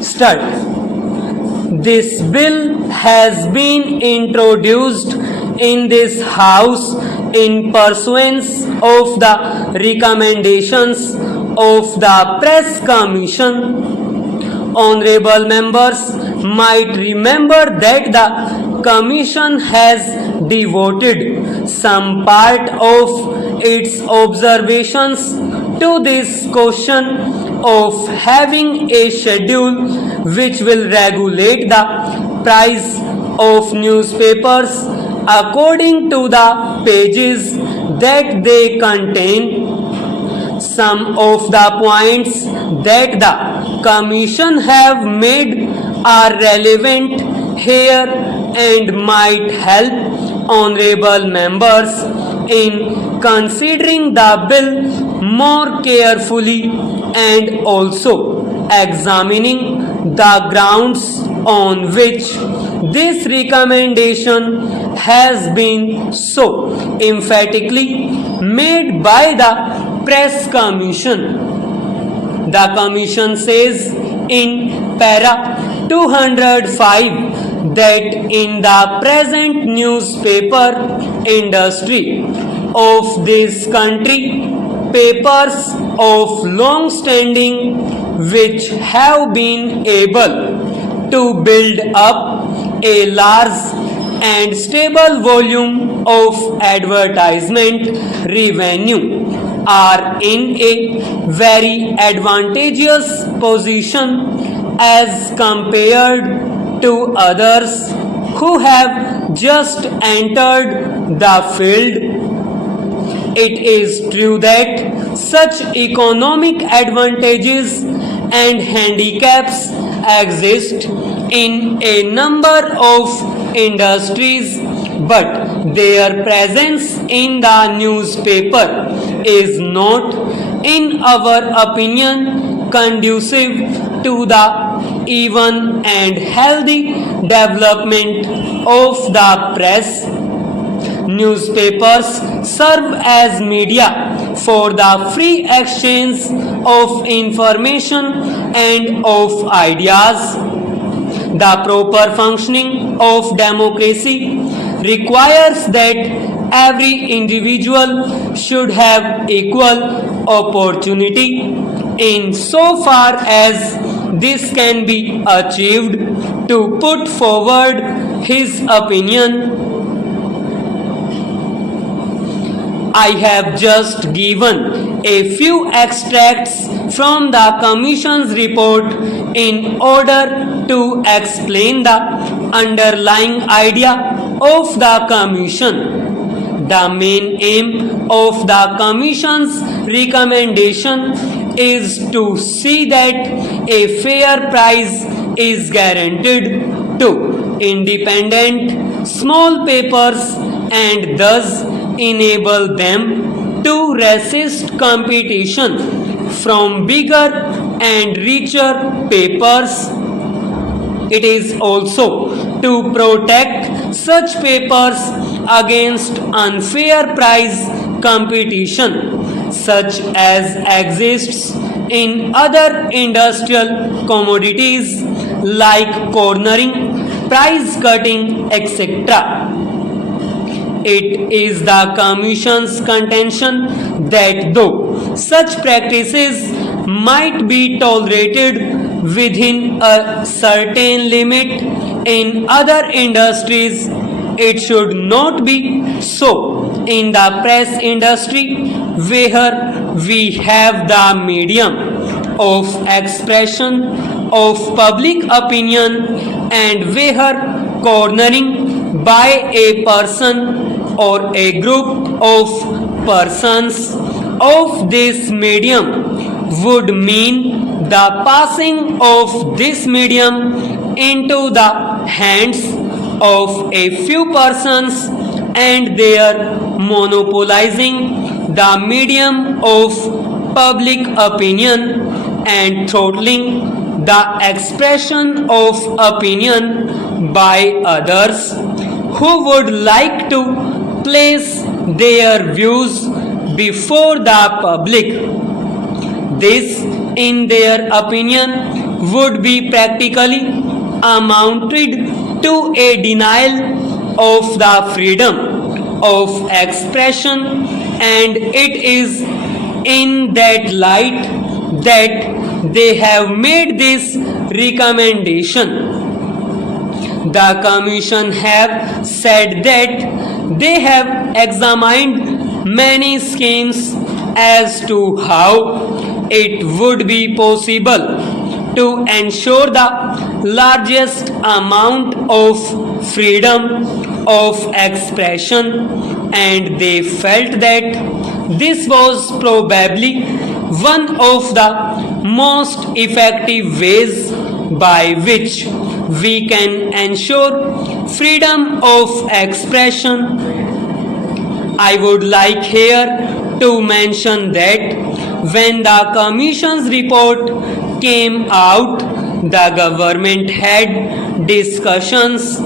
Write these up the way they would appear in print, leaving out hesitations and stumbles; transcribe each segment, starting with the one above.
Start. This bill has been introduced in this House in pursuance of the recommendations of the Press Commission. Honorable members might remember that the Commission has devoted some part of its observations to this question of having a schedule which will regulate the price of newspapers according to the pages that they contain. Some of the points that the Commission have made are relevant here and might help honorable members in considering the bill more carefully and also examining the grounds on which this recommendation has been so emphatically made by the Press Commission. The Commission says in para 205 that in the present newspaper industry of this country, papers of long standing which have been able to build up a large and stable volume of advertisement revenue are in a very advantageous position as compared to others who have just entered the field. It is true that such economic advantages and handicaps exist in a number of industries, but their presence in the newspaper is not, in our opinion, conducive to the even and healthy development of the press. Newspapers serve as media for the free exchange of information and of ideas. The proper functioning of democracy requires that every individual should have equal opportunity. In so far as this can be achieved, to put forward his opinion. I have just given a few extracts from the Commission's report in order to explain the underlying idea of the Commission. The main aim of the Commission's recommendation is to see that a fair price is guaranteed to independent small papers and thus enable them to resist competition from bigger and richer papers. It is also to protect such papers against unfair price competition such as exists in other industrial commodities like cornering, price cutting, etc. It is the Commission's contention that though such practices might be tolerated within a certain limit in other industries, it should not be so in the press industry, where we have the medium of expression of public opinion and where cornering by a person or a group of persons of this medium would mean the passing of this medium into the hands of a few persons and their monopolizing the medium of public opinion and throttling the expression of opinion by others who would like to place their views before the public. This, in their opinion, would be practically amounted to a denial of the freedom of expression, and it is in that light that they have made this recommendation. The Commission have said that they have examined many schemes as to how it would be possible to ensure the largest amount of freedom of expression, and they felt that this was probably one of the most effective ways by which we can ensure freedom of expression. I would like here to mention that when the Commission's report came out, the government had discussions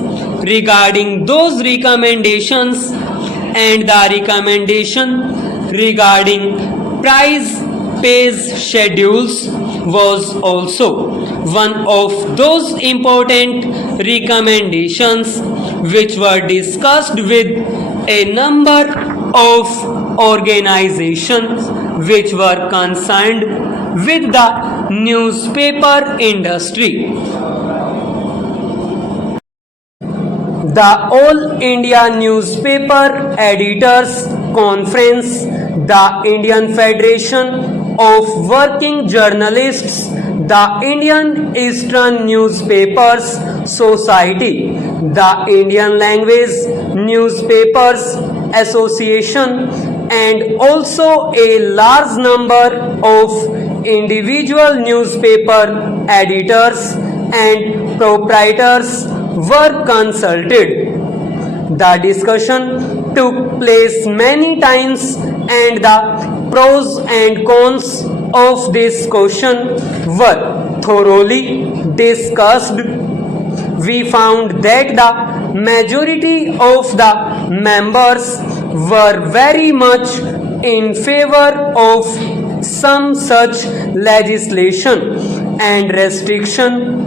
regarding those recommendations, and the recommendation regarding price pays schedules was also one of those important recommendations which were discussed with a number of organizations which were concerned with the newspaper industry. The All India Newspaper Editors Conference, the Indian Federation of Working Journalists, the Indian Eastern Newspapers Society, the Indian Language Newspapers Association, and also a large number of individual newspaper editors and proprietors were consulted. The discussion took place many times, and the pros and cons of this question were thoroughly discussed. We found that the majority of the members were very much in favor of some such legislation and restriction.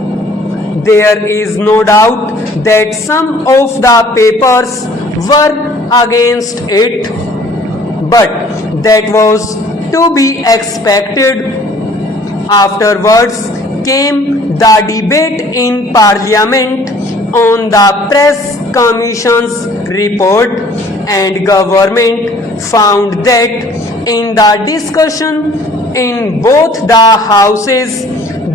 There is no doubt that some of the papers were against it, but that was to be expected. Afterwards came the debate in Parliament on the Press Commission's report, and government found that in the discussion in both the houses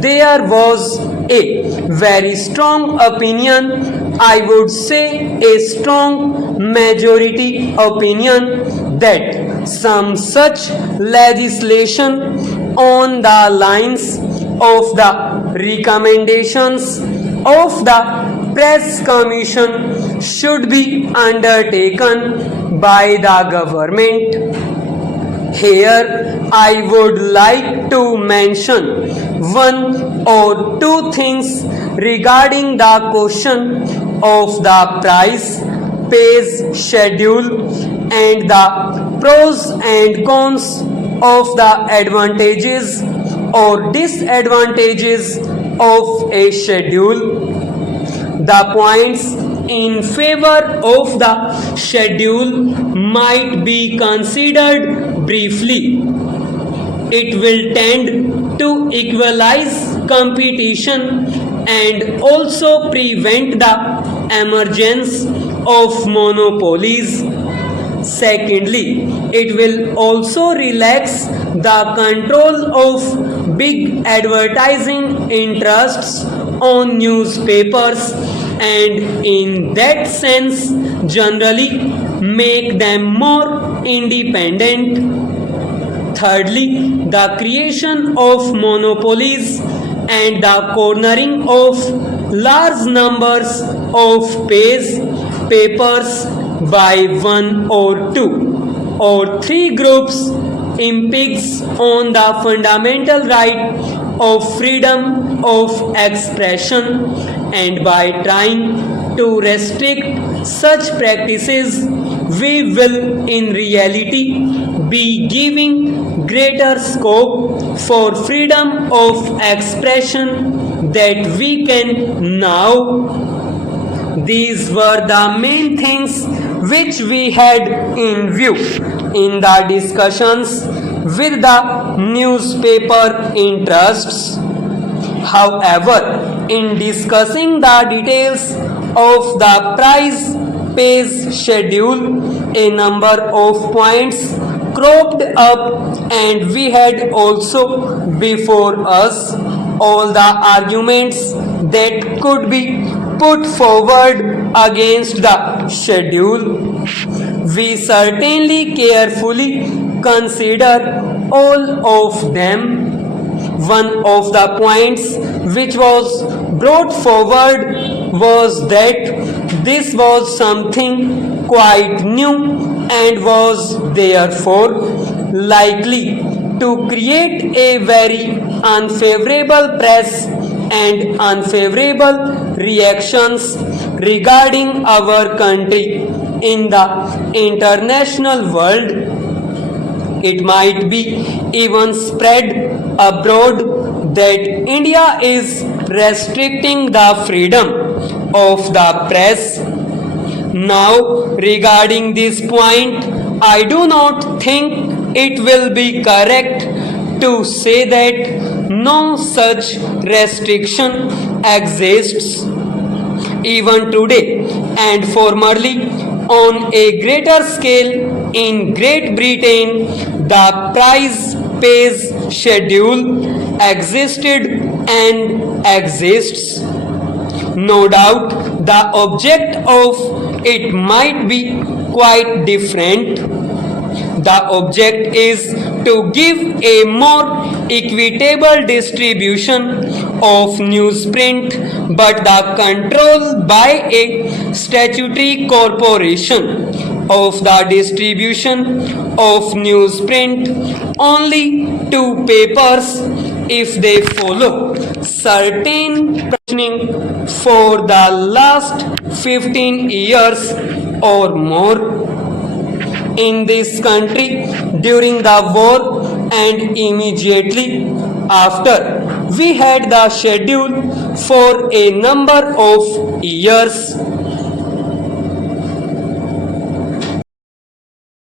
there was a very strong opinion, I would say a strong majority opinion, that some such legislation on the lines of the recommendations of the Press Commission should be undertaken by the government. Here I would like to mention one or two things regarding the question of the price pays schedule and the pros and cons of the advantages or disadvantages of a schedule. The points in favor of the schedule might be considered briefly. It will tend to equalize competition and also prevent the emergence of monopolies. Secondly, it will also relax the control of big advertising interests on newspapers, and in that sense generally make them more independent. Thirdly, the creation of monopolies and the cornering of large numbers of papers by one or two or three groups impedes on the fundamental right of freedom of expression, and by trying to restrict such practices we will in reality be giving greater scope for freedom of expression that we can now. These were the main things which we had in view in the discussions with the newspaper interests. However, in discussing the details of the price pays schedule, a number of points cropped up, and we had also before us all the arguments that could be put forward against the schedule. We certainly carefully consider all of them. One of the points which was brought forward was that this was something quite new and was therefore likely to create a very unfavorable press and unfavorable reactions regarding our country in the international world. It might be even spread abroad that India is restricting the freedom of the press. Now, regarding this point, I do not think it will be correct to say that no such restriction exists. Even today and formerly on a greater scale in Great Britain, the price pays schedule existed and exists. No doubt the object of it might be quite different. The object is to give a more equitable distribution of newsprint, but the control by a statutory corporation of the distribution of newsprint only to papers if they follow certain questioning for the last 15 years or more. In this country during the war and immediately after, we had the schedule for a number of years.